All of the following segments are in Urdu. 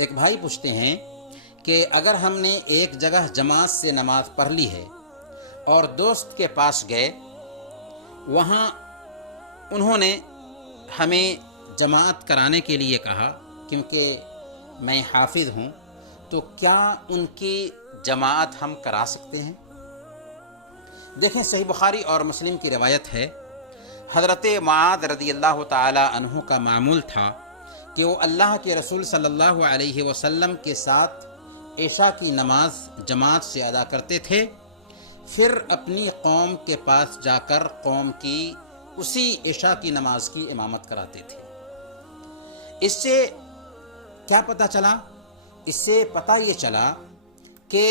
ایک بھائی پوچھتے ہیں کہ اگر ہم نے ایک جگہ جماعت سے نماز پڑھ لی ہے اور دوست کے پاس گئے، وہاں انہوں نے ہمیں جماعت کرانے کے لیے کہا کیونکہ میں حافظ ہوں، تو کیا ان کی جماعت ہم کرا سکتے ہیں؟ دیکھیں، صحیح بخاری اور مسلم کی روایت ہے، حضرت معاذ رضی اللہ تعالی عنہ کا معمول تھا کہ وہ اللہ کے رسول صلی اللہ علیہ وسلم کے ساتھ عشاء کی نماز جماعت سے ادا کرتے تھے، پھر اپنی قوم کے پاس جا کر قوم کی اسی عشاء کی نماز کی امامت کراتے تھے۔ اس سے کیا پتہ چلا؟ اس سے پتہ یہ چلا کہ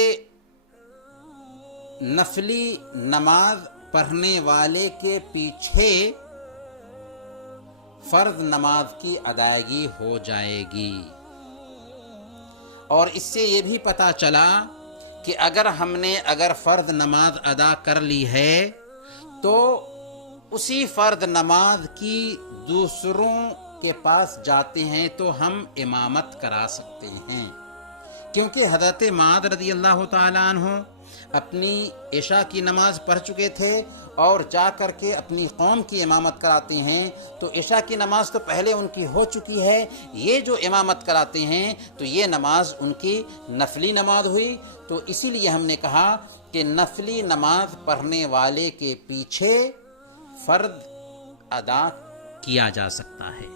نفلی نماز پڑھنے والے کے پیچھے فرض نماز کی ادائیگی ہو جائے گی، اور اس سے یہ بھی پتہ چلا کہ اگر فرض نماز ادا کر لی ہے تو اسی فرض نماز کی دوسروں کے پاس جاتے ہیں تو ہم امامت کرا سکتے ہیں، کیونکہ حضرت معاذ رضی اللہ تعالیٰ عنہ اپنی عشاء کی نماز پڑھ چکے تھے اور جا کر کے اپنی قوم کی امامت کراتے ہیں، تو عشاء کی نماز تو پہلے ان کی ہو چکی ہے، یہ جو امامت کراتے ہیں تو یہ نماز ان کی نفلی نماز ہوئی۔ تو اسی لیے ہم نے کہا کہ نفلی نماز پڑھنے والے کے پیچھے فرض ادا کیا جا سکتا ہے۔